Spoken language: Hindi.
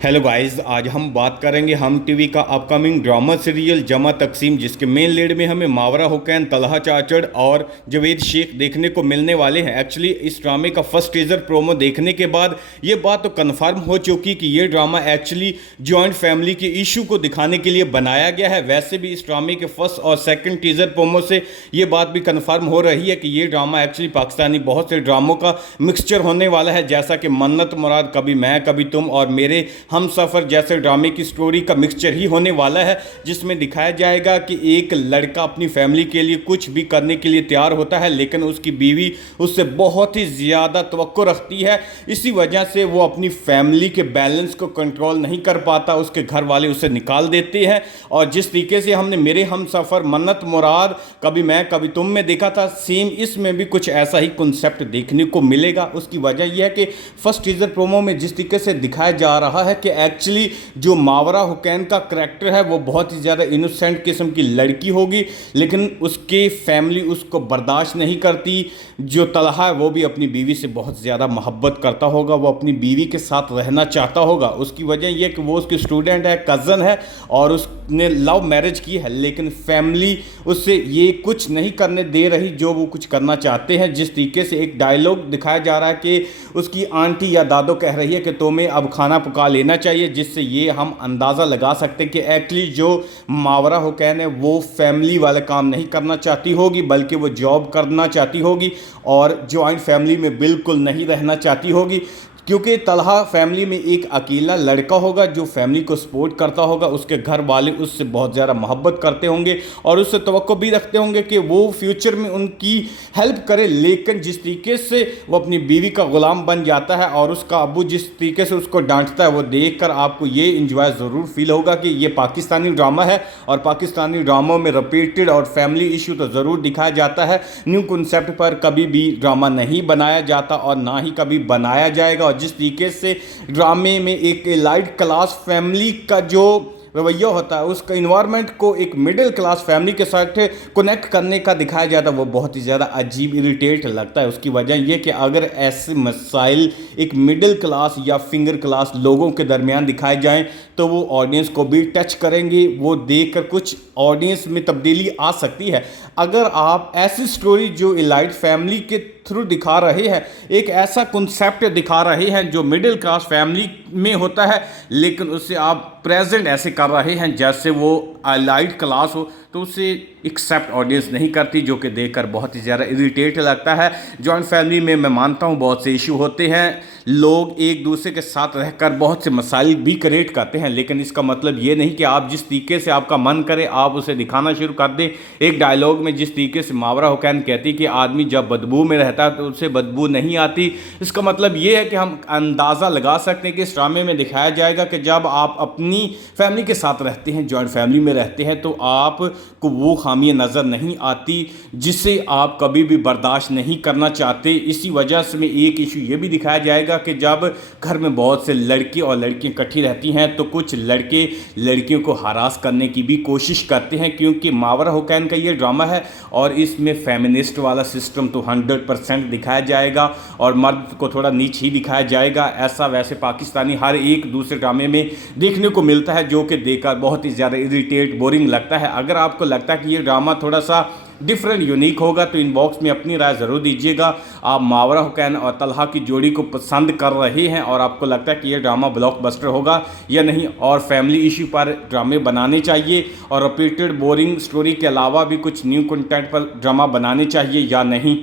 हेलो गाइस, आज हम बात करेंगे हम टीवी का अपकमिंग ड्रामा सीरियल जमा तकसीम, जिसके मेन लीड में हमें मावरा हुसैन, तलहा चाचड़ और जावेद शेख देखने को मिलने वाले हैं। एक्चुअली इस ड्रामे का फर्स्ट टीजर प्रोमो देखने के बाद ये बात तो कंफर्म हो चुकी कि ये ड्रामा एक्चुअली जॉइंट फैमिली के इशू को दिखाने के लिए बनाया गया है। वैसे भी इस ड्रामे के फर्स्ट और सेकेंड टीजर प्रोमो से ये बात भी कन्फर्म हो रही है कि ये ड्रामा एक्चुअली पाकिस्तानी बहुत से ड्रामों का मिक्सचर होने वाला है, जैसा कि मन्नत मुराद, कभी मैं कभी तुम और मेरे हम सफ़र जैसे ड्रामे की स्टोरी का मिक्सचर ही होने वाला है, जिसमें दिखाया जाएगा कि एक लड़का अपनी फैमिली के लिए कुछ भी करने के लिए तैयार होता है, लेकिन उसकी बीवी उससे बहुत ही ज़्यादा तवक्को रखती है। इसी वजह से वो अपनी फैमिली के बैलेंस को कंट्रोल नहीं कर पाता, उसके घर वाले उसे निकाल देते हैं। और जिस तरीके से हमने मेरे हम सफ़र, मन्नत मुराद, कभी मैं कभी तुम में देखा था, सेम इसमें भी कुछ ऐसा ही कॉन्सेप्ट देखने को मिलेगा। उसकी वजह यह है कि फर्स्ट टीजर प्रोमो में जिस तरीके से दिखाया जा रहा है कि एक्चुअली जो मावरा हुसैन का करैक्टर है वो बहुत ही ज़्यादा इनोसेंट किस्म की लड़की होगी, लेकिन उसके फैमिली उसको बर्दाश्त नहीं करती। जो तलहा है वो भी अपनी बीवी से बहुत ज़्यादा मोहब्बत करता होगा, वो अपनी बीवी के साथ रहना चाहता होगा। उसकी वजह यह कि वो उसकी स्टूडेंट है, कज़न है और उसने लव मैरिज की है, लेकिन फैमिली उससे ये कुछ नहीं करने दे रही जो वो कुछ करना चाहते हैं। जिस तरीके से एक डायलॉग दिखाया जा रहा है कि उसकी आंटी या दादो कह रही है कि तुम्हें अब खाना पका लेना चाहिए, जिससे ये हम अंदाज़ा लगा सकते हैं कि एक्चुअली जो मावरा हुसैन है वो फैमिली वाले काम नहीं करना चाहती होगी, बल्कि वो जॉब करना चाहती होगी और जॉइंट फैमिली में बिल्कुल नहीं रहना चाहती होगी। क्योंकि तलहा फैमिली में एक अकेला लड़का होगा जो फैमिली को सपोर्ट करता होगा, उसके घर वाले उससे बहुत ज़्यादा मोहब्बत करते होंगे और उससे तवक्को भी रखते होंगे कि वो फ्यूचर में उनकी हेल्प करे। लेकिन जिस तरीके से वो अपनी बीवी का ग़ुलाम बन जाता है और उसका अबू जिस तरीके से उसको डांटता है, वो देखकर आपको ये इंजॉय ज़रूर फील होगा कि ये पाकिस्तानी ड्रामा है। और पाकिस्तानी ड्रामों में रिपीटेड और फैमिली इशू तो ज़रूर दिखाया जाता है, न्यू कॉन्सेप्ट पर कभी भी ड्रामा नहीं बनाया जाता और ना ही कभी बनाया जाएगा। और जिस तरीके से ड्रामे में एक एलाइट क्लास फैमिली का जो रवैया होता है, उसका इन्वायरमेंट को एक मिडिल क्लास फैमिली के साथ कनेक्ट करने का दिखाया जाता है, वो बहुत ही ज़्यादा अजीब इरिटेट लगता है। उसकी वजह यह कि अगर ऐसे मसाइल एक मिडिल क्लास या फिंगर क्लास लोगों के दरमियान दिखाए जाएं तो वो ऑडियंस को भी टच करेंगे, वो देखकर कुछ ऑडियंस में तब्दीली आ सकती है। अगर आप ऐसी स्टोरी जो एलाइट फैमिली के थ्रू दिखा रहे हैं, एक ऐसा कॉन्सेप्ट दिखा रहे हैं जो मिडिल क्लास फैमिली में होता है, लेकिन उससे आप प्रेजेंट ऐसे कर रहे हैं जैसे वो एलाइट क्लास हो, तो उसे एक्सेप्ट ऑडियंस नहीं करती, जो कि देखकर बहुत ही ज़्यादा इरिटेट लगता है। जॉइंट फैमिली में मैं मानता हूँ बहुत से इशू होते हैं, लोग एक दूसरे के साथ रहकर बहुत से मसाइल भी क्रिएट करते हैं, लेकिन इसका मतलब ये नहीं कि आप जिस तरीके से आपका मन करे आप उसे दिखाना शुरू कर दें। एक डायलॉग में जिस तरीके से मावरा हुसैन कहती कि आदमी जब बदबू में रहता है तो उसे बदबू नहीं आती, इसका मतलब ये है कि हम अंदाज़ा लगा सकते हैं कि इस ड्रामे में दिखाया जाएगा कि जब आप अपनी फैमिली के साथ रहते हैं, जॉइंट फैमिली में रहते हैं, तो आपको वो खामियां नज़र नहीं आती जिसे आप कभी भी बर्दाश्त नहीं करना चाहते। इसी वजह से में एक इशू ये भी दिखाया जाएगा कि जब घर में बहुत से लड़के और लड़कियां इकट्ठी रहती हैं तो कुछ लड़के लड़कियों को हरास करने की भी कोशिश करते हैं, क्योंकि मावरा हुसैन का ये ड्रामा है और इसमें फेमिनिस्ट वाला सिस्टम तो 100% दिखाया जाएगा और मर्द को थोड़ा नीच ही दिखाया जाएगा। ऐसा वैसे पाकिस्तानी हर एक दूसरे ड्रामे में देखने को मिलता है, जो कि देखकर बहुत ही ज़्यादा इरिटेट, बोरिंग लगता है। अगर आपको लगता है कि ये ड्रामा थोड़ा सा डिफरेंट, यूनिक होगा तो इनबॉक्स में अपनी राय ज़रूर दीजिएगा। आप मावरा हुसैन और तलहा की जोड़ी को पसंद कर रहे हैं और आपको लगता है कि ये ड्रामा ब्लॉकबस्टर होगा या नहीं, और फैमिली इशू पर ड्रामे बनाने चाहिए और रिपीटेड बोरिंग स्टोरी के अलावा भी कुछ न्यू कंटेंट पर ड्रामा बनाने चाहिए या नहीं।